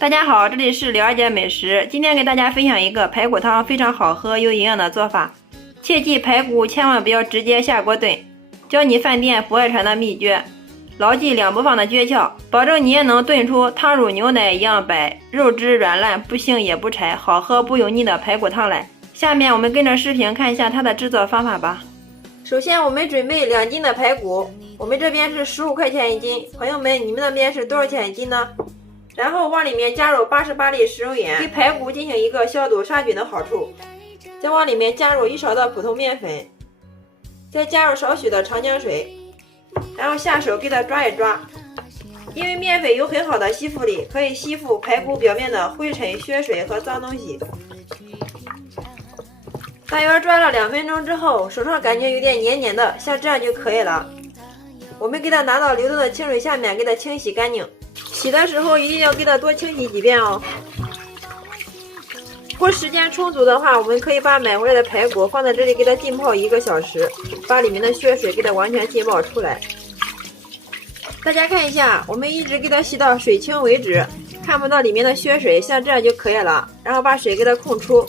大家好，这里是了解美食。今天给大家分享一个排骨汤非常好喝又营养的做法。切记排骨千万不要直接下锅炖，教你饭店不爱传的秘诀，牢记两步放的诀窍，保证你也能炖出汤乳牛奶一样白，肉质软烂不腥也不柴，好喝不油腻的排骨汤来。下面我们跟着视频看一下它的制作方法吧。首先我们准备2斤的排骨，我们这边是15块钱一斤，朋友们你们那边是多少钱一斤呢？然后往里面加入88粒食用盐，对排骨进行一个消毒杀菌的好处。再往里面加入1勺的普通面粉，再加入少许的长江水，然后下手给它抓一抓。因为面粉有很好的吸附力，可以吸附排骨表面的灰尘、血水和脏东西。大约抓了2分钟之后，手上感觉有点黏黏的，像这样就可以了。我们给它拿到流动的清水下面，给它清洗干净。洗的时候一定要给它多清洗几遍哦。如果时间充足的话，我们可以把买回来的排骨放在这里给它浸泡1个小时，把里面的血水给它完全浸泡出来。大家看一下，我们一直给它洗到水清为止，看不到里面的血水，像这样就可以了。然后把水给它控出。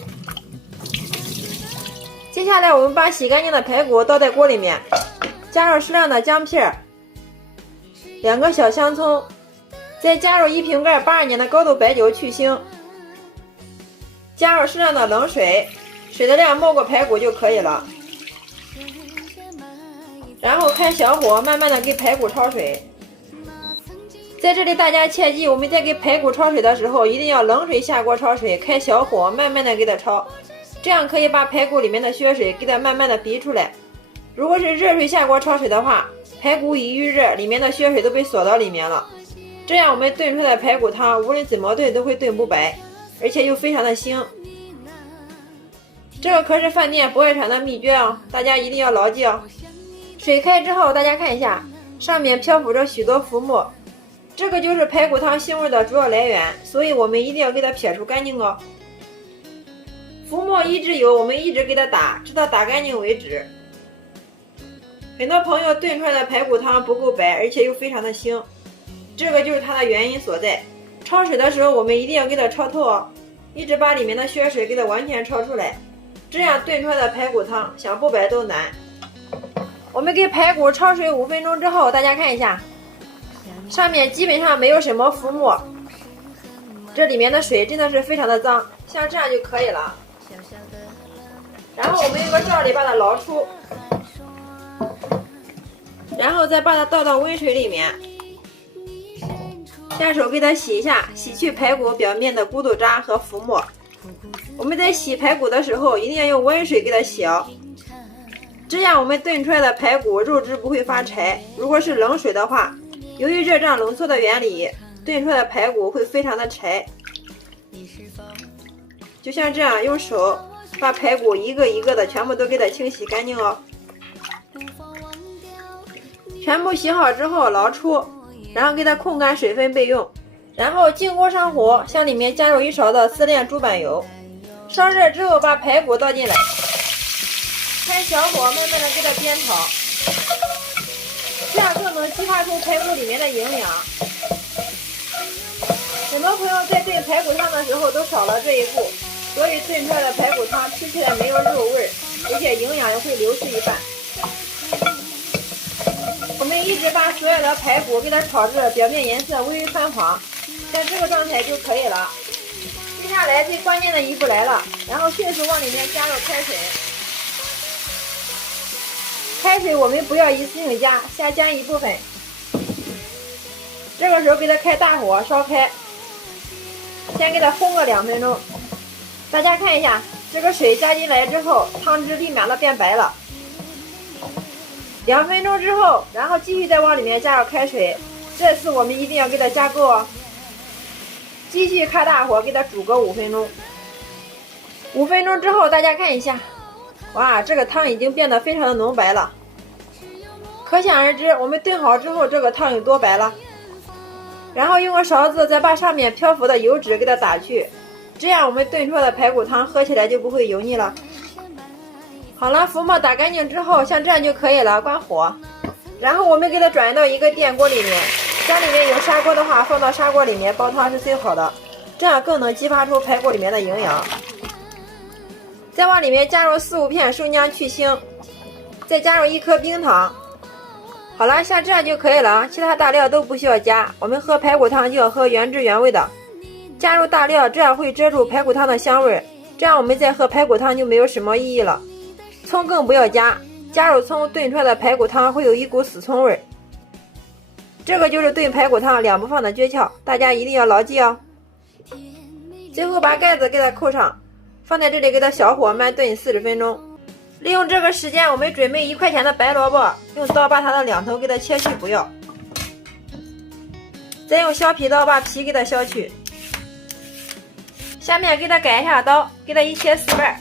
接下来我们把洗干净的排骨倒在锅里面，加入适量的姜片，2个小香葱，再加入1瓶盖82年的高度白酒去腥，加入适量的冷水，水的量没过排骨就可以了。然后开小火，慢慢的给排骨焯水。在这里大家切记，我们在给排骨焯水的时候，一定要冷水下锅焯水，开小火，慢慢的给它焯，这样可以把排骨里面的血水给它慢慢的逼出来。如果是热水下锅焯水的话，排骨一遇热，里面的血水都被锁到里面了，这样我们炖出来的排骨汤无论怎么炖都会炖不白，而且又非常的腥。这个可是饭店不会传的秘诀哦，大家一定要牢记哦。水开之后，大家看一下，上面漂浮着许多浮沫，这个就是排骨汤腥味的主要来源，所以我们一定要给它撇除干净哦。浮沫一直有，我们一直给它打，直到打干净为止。很多朋友炖出来的排骨汤不够白，而且又非常的腥，这个就是它的原因所在。焯水的时候我们一定要给它焯透哦，一直把里面的血水给它完全焯出来，这样炖出来的排骨汤想不白都难。我们给排骨焯水5分钟之后，大家看一下，上面基本上没有什么浮沫，这里面的水真的是非常的脏，像这样就可以了。然后我们用个罩里把它捞出，然后再把它倒到温水里面，下手给它洗一下，洗去排骨表面的骨头渣和浮沫。我们在洗排骨的时候一定要用温水给它洗哦，这样我们炖出来的排骨肉质不会发柴。如果是冷水的话，由于热胀冷缩的原理，炖出来的排骨会非常的柴。就像这样，用手把排骨一个一个的全部都给它清洗干净哦。全部洗好之后捞出，然后给它控干水分备用。然后进锅上火，向里面加入1勺的丝链猪板油，烧热之后把排骨倒进来，开小火慢慢的给它煸炒，这样更能激发出排骨里面的营养。很多朋友在炖排骨汤的时候都少了这一步，所以炖出来的排骨汤吃起来没有肉味，而且营养也会流失一半。我们一直把所有的排骨给它炒至表面颜色微微泛黄，在这个状态就可以了。接下来最关键的一步来了，然后迅速往里面加入开水。开水我们不要一次性加，先加一部分。这个时候给它开大火烧开，先给它烘个2分钟。大家看一下，这个水加进来之后，汤汁立马的变白了。2分钟之后，然后继续再往里面加入开水，这次我们一定要给它加够哦。继续开大火给它煮个5分钟。5分钟之后，大家看一下，哇，这个汤已经变得非常的浓白了，可想而知我们炖好之后这个汤有多白了。然后用个勺子再把上面漂浮的油脂给它打去，这样我们炖出来的排骨汤喝起来就不会油腻了。好了，浮沫打干净之后，像这样就可以了，关火。然后我们给它转移到一个电锅里面，家里面有砂锅的话，放到砂锅里面煲汤是最好的。这样更能激发出排骨里面的营养。再往里面加入4、5片生姜去腥，再加入1颗冰糖。好了，像这样就可以了，其他大料都不需要加。我们喝排骨汤就要喝原汁原味的，加入大料这样会遮住排骨汤的香味，这样我们再喝排骨汤就没有什么意义了。葱更不要加，加入葱炖出来的排骨汤会有一股死葱味。这个就是炖排骨汤两不放的诀窍，大家一定要牢记哦。最后把盖子给它扣上，放在这里给它小火慢炖40分钟。利用这个时间，我们准备1块钱的白萝卜，用刀把它的两头给它切去不要，再用削皮刀把皮给它削去。下面给它改一下刀，给它一切4瓣，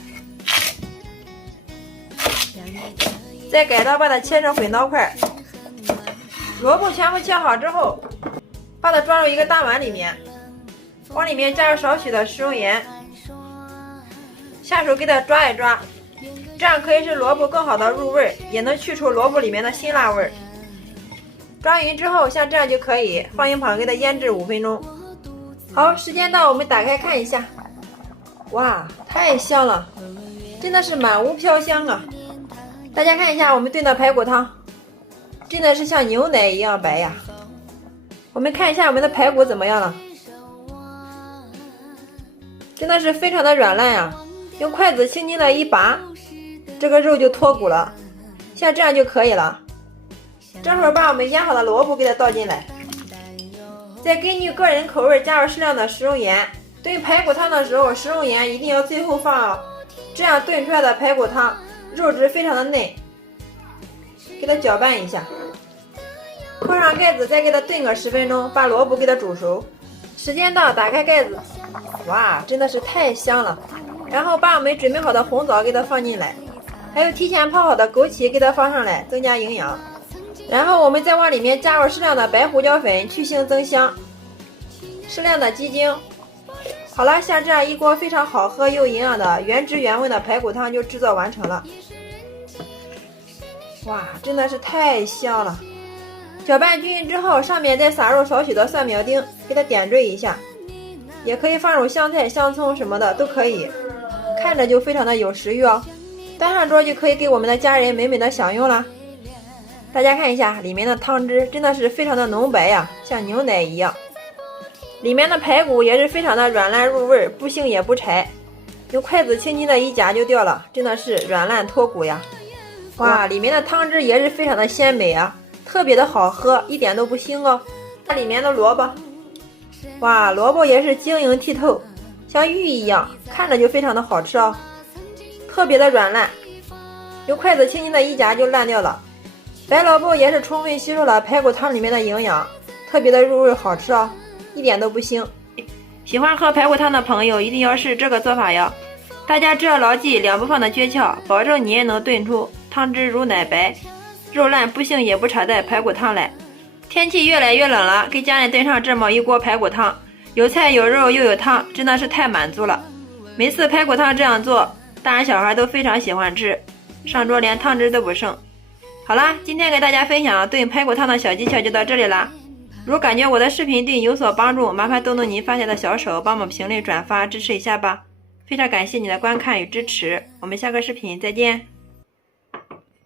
再改刀把它切成混刀块。萝卜全部切好之后，把它装入一个大碗里面，往里面加入少许的食用盐，下手给它抓一抓，这样可以使萝卜更好的入味，也能去除萝卜里面的辛辣味。抓匀之后，像这样就可以放一旁给它腌制5分钟。好，时间到，我们打开看一下。哇，太香了，真的是满屋飘香啊！大家看一下我们炖的排骨汤，真的是像牛奶一样白呀。我们看一下我们的排骨怎么样了，真的是非常的软烂呀，用筷子轻轻的一拔，这个肉就脱骨了，像这样就可以了。这会儿把我们腌好的萝卜给它倒进来，再根据个人口味加入适量的食用盐。炖排骨汤的时候，食用盐一定要最后放哦，这样炖出来的排骨汤肉质非常的嫩。给它搅拌一下，扣上盖子，再给它炖个10分钟，把萝卜给它煮熟。时间到，打开盖子，哇，真的是太香了。然后把我们准备好的红枣给它放进来，还有提前泡好的枸杞给它放上来，增加营养。然后我们再往里面加入适量的白胡椒粉，去腥增香，适量的鸡精。好了，像这样一锅非常好喝又营养的原汁原味的排骨汤就制作完成了。哇，真的是太香了！搅拌均匀之后，上面再撒入少许的蒜苗丁，给它点缀一下，也可以放入香菜、香葱什么的都可以，看着就非常的有食欲哦。端上桌就可以给我们的家人美美的享用啦。大家看一下里面的汤汁，真的是非常的浓白呀，像牛奶一样。里面的排骨也是非常的软烂入味，不腥也不柴，用筷子轻轻的一夹就掉了，真的是软烂脱骨呀。哇，里面的汤汁也是非常的鲜美啊，特别的好喝，一点都不腥哦。它里面的萝卜，哇，萝卜也是晶莹剔透，像玉一样，看着就非常的好吃哦，特别的软烂，用筷子轻轻的一夹就烂掉了。白萝卜也是充分吸收了排骨汤里面的营养，特别的入味好吃哦，一点都不腥。喜欢喝排骨汤的朋友一定要试这个做法哟。大家只要牢记2不放的诀窍，保证你也能炖出汤汁如奶白，肉烂不腥也不差带排骨汤来。天气越来越冷了，给家人炖上这么一锅排骨汤，有菜有肉又有汤，真的是太满足了。每次排骨汤这样做，大人小孩都非常喜欢吃，上桌连汤汁都不剩。好啦，今天给大家分享炖排骨汤的小技巧就到这里啦。如果感觉我的视频对你有所帮助，麻烦动动您发财的小手，帮我们评论转发支持一下吧。非常感谢你的观看与支持，我们下个视频再见。